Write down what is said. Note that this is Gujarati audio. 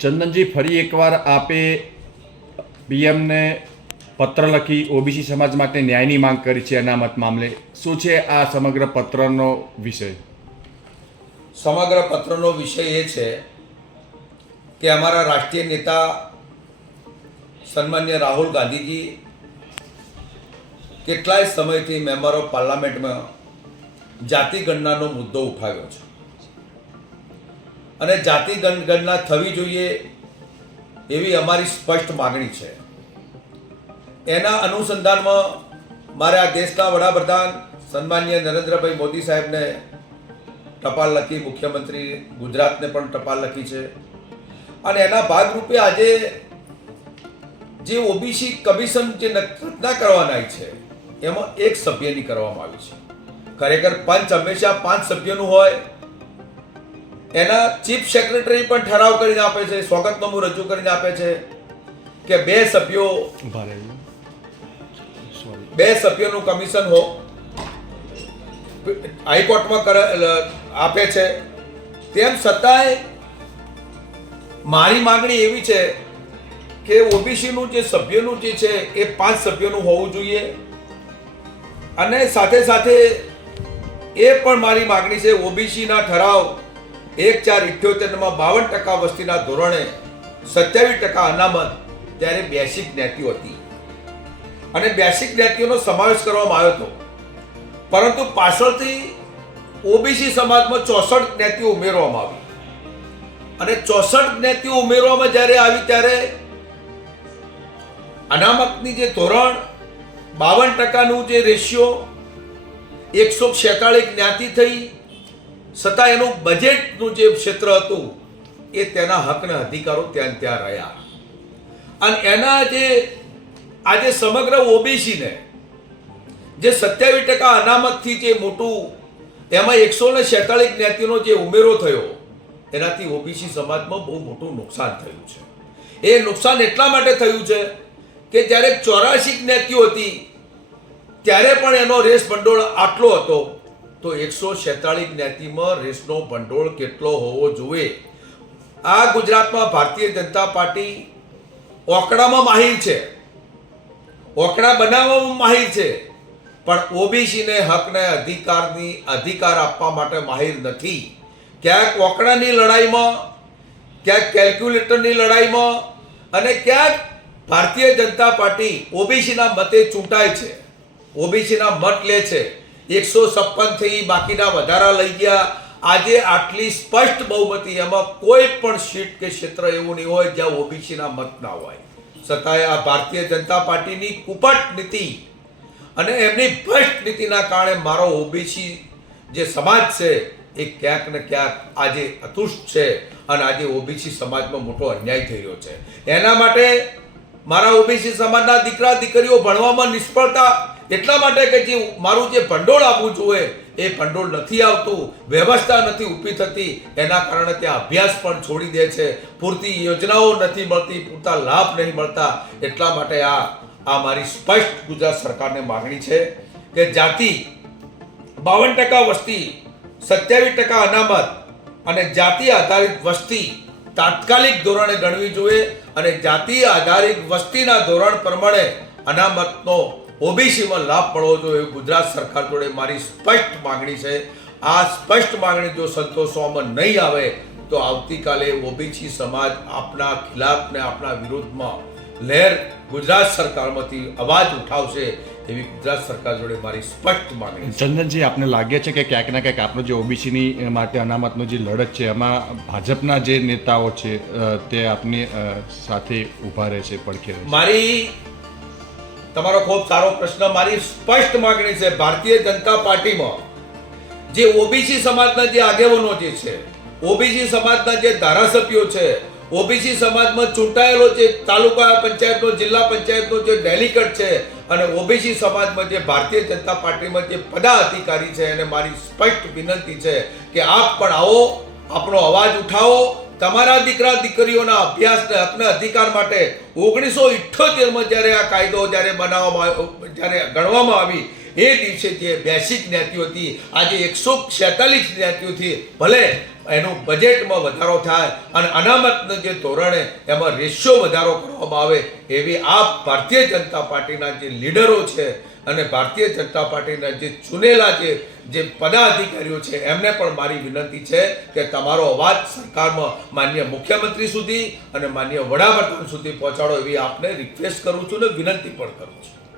ચંદનજી, ફરી એકવાર આપે પીએમને પત્ર લખી ઓબીસી સમાજ માટે ન્યાયની માંગ કરી છે અનામત મામલે. શું છે આ સમગ્ર પત્રનો વિષય? સમગ્ર પત્રનો વિષય એ છે કે અમારા રાષ્ટ્રીય નેતા સન્માન્ય રાહુલ ગાંધીજી કેટલાય સમયથી મેમ્બર ઓફ પાર્લામેન્ટમાં જાતિ ગણનાનો મુદ્દો ઉઠાવ્યો છે અને જાતિ ગણના થવી જોઈએ એવી અમારી સ્પષ્ટ માગણી છે. એના અનુસંધાનમાં મારે આ દેશના વડાપ્રધાન સન્માનીય નરેન્દ્રભાઈ મોદી સાહેબને ટપાલ લખી, મુખ્યમંત્રી ગુજરાતને પણ ટપાલ લખી છે અને એના ભાગરૂપે આજે જે ઓબીસી કમિશન જે રચના કરવાના છે એમાં એક સભ્યની કરવામાં આવી છે. ખરેખર પંચ હંમેશા 5 સભ્યોનું હોય. એના ચીફ સેક્રેટરી પણ ઠરાવ કરીને આપે છે, સ્વાગતનામું રજૂ કરીને આપે છે કે 2 સભ્યોનું કમિશન હો. હાઈકોર્ટમાં આપે છે. તેમ છતાંય મારી માગણી એવી છે કે ઓબીસીનું જે સભ્યનું જે છે એ 5 સભ્યોનું હોવું જોઈએ અને સાથે સાથે એ પણ મારી માગણી છે ઓબીસીના ઠરાવ 1/4/78માં 52% વસ્તીના ધોરણે 27% અનામત ત્યારે બેસિક જ્ઞાતિઓ હતી અને બેસિક જ્ઞાતિઓનો સમાવેશ કરવામાં આવ્યો હતો, પરંતુ પાછળથી ઓબીસી સમાજમાં 64 જ્ઞાતિઓ ઉમેરવામાં આવી અને 64 જ્ઞાતિઓ ઉમેરવામાં જ્યારે આવી ત્યારે અનામતની જે ધોરણ 52%નું જે રેશિયો 146 જ્ઞાતિ થઈ છતાં એનું બજેટનું જે ક્ષેત્ર હતું એ તેના હકને અધિકારો ત્યાં રહ્યા અને એના જે આજે સમગ્ર ઓબીસીને જે 27% અનામતથી જે મોટું એમાં 146 જ્ઞાતિનો જે ઉમેરો થયો એનાથી ઓબીસી સમાજમાં બહુ મોટું નુકસાન થયું છે. એ નુકસાન એટલા માટે થયું છે કે જ્યારે 84 જ્ઞાતિઓ હતી ત્યારે પણ એનો રેસ ભંડોળ આટલો હતો, તો 146 જ્ઞાતિમાં રેસનો ભંડોળ કેટલો હોવો જોઈએ? આ ગુજરાતમાં ભારતીય જનતા પાર્ટી ઓકડામાં માહિર છે, ઓકડા બનાવવામાં માહિર છે, પણ ઓબીસીને હકને અધિકાર આપવા માટે માહિર નથી. ક્યાંક ઓકડાની લડાઈમાં, ક્યાંક કેલ્ક્યુલેટરની લડાઈમાં અને ક્યાંક ભારતીય જનતા પાર્ટી ઓબીસીના મતે ચૂંટાય છે, ઓબીસીના મત લે છે. 156 થી બાકીના વધારા લઈ ગયા. આજે આટલી સ્પષ્ટ બહુમતી, એમાં કોઈ પણ સીટ કે ક્ષેત્ર એવું નહીં હોય જ્યાં ઓબીસીના મત ના હોય. છતાંય આ ભારતીય જનતા પાર્ટીની કુપટ નીતિ અને એમની ભ્રષ્ટ નીતિના કારણે મારો ઓબીસી જે સમાજ છે એ ક્યાંક ને ક્યાંક આજે અતુષ્ટ છે અને આજે ઓબીસી સમાજમાં મોટો અન્યાય થઈ રહ્યો છે. એના માટે મારા ઓબીસી સમાજના દીકરા દીકરીઓ ભણવામાં નિષ્ફળતા એટલા માટે કે જે મારું જે ભંડોળ આપવું જોઈએ એ ભંડોળ નથી આવતું, વ્યવસ્થા નથી ઊભી થતી, એના કારણે ત્યાં અભ્યાસ પણ છોડી દે છે, પૂરતી યોજનાઓ નથી મળતી, પૂરતા લાભ નહીં મળતા. એટલા માટે આ મારી સ્પષ્ટ ગુજરાત સરકારને માગણી છે કે જાતિ 52% વસ્તી, 27% અનામત અને જાતિ આધારિત વસ્તી તાત્કાલિક ધોરણે ગણવી જોઈએ અને જાતિ આધારિત વસ્તીના ધોરણ પ્રમાણે અનામતનો ઓબીસીમાં લાભ મળવો જોઈએ. ગુજરાત સરકાર જોડે મારી સ્પષ્ટ માગણી છે. આ સ્પષ્ટ માગણી જો સંતોષવામાં નહીં આવે તો આવતીકાલે ઓબીસી સમાજ આપણા ખિલાફ ને આપણા વિરોધમાં લહેર ગુજરાત સરકારમાંથી અવાજ ઉઠાવશે એવી ગુજરાત સરકાર જોડે મારી સ્પષ્ટ માગણી છે. ચંદનજી, આપને લાગે છે કે ક્યાંક ના ક્યાંક આપણો જે ઓબીસીની માટે અનામતનો જે લડત છે એમાં ભાજપના જે નેતાઓ છે તે આપની સાથે ઊભા રહે છે, પડખે રહે છે? તમારો ખૂબ સારો પ્રશ્ન. મારી સ્પષ્ટ માગણી છે ભારતીય જનતા પાર્ટીમાં જે ઓબીસી સમાજના જે આગેવાનો જે છે, ઓબીસી સમાજના જે ધારાસભ્યો છે, ઓબીસી સમાજમાં ચૂંટાયેલો જે તાલુકા પંચાયતનો, જિલ્લા પંચાયતનો જે ડેલિગેટ છે અને ઓબીસી સમાજમાં જે ભારતીય જનતા પાર્ટીમાં જે પદાધિકારી છે એને મારી સ્પષ્ટ વિનંતી છે કે આપ પણ આવો, આપણો અવાજ ઉઠાવો. તમારા દીકરા દીકરીઓના અભ્યાસને હકને અધિકાર માટે 1978માં જ્યારે આ કાયદો જ્યારે બનાવવામાં આવ્યો, જ્યારે ગણવામાં આવી એ દિવસે જે બેસિક જ્ઞાતિઓ હતી આજે 146 જ્ઞાતિઓથી ભલે એનું બજેટમાં વધારો થાય અને અનામતના જે ધોરણે એમાં રેશિયો વધારો કરવામાં આવે એવી આ ભારતીય જનતા પાર્ટીના જે લીડરો છે અને ભારતીય જનતા પાર્ટીના જે ચૂનેલા જે પદાધિકારીઓ છે એમને પણ મારી વિનંતી છે કે તમારો અવાજ સરકારમાં માન્ય મુખ્યમંત્રી સુધી અને માન્ય વડાપ્રધાન સુધી પહોંચાડો એવી આપને રિક્વેસ્ટ કરું છું અને વિનંતી પણ કરું છું.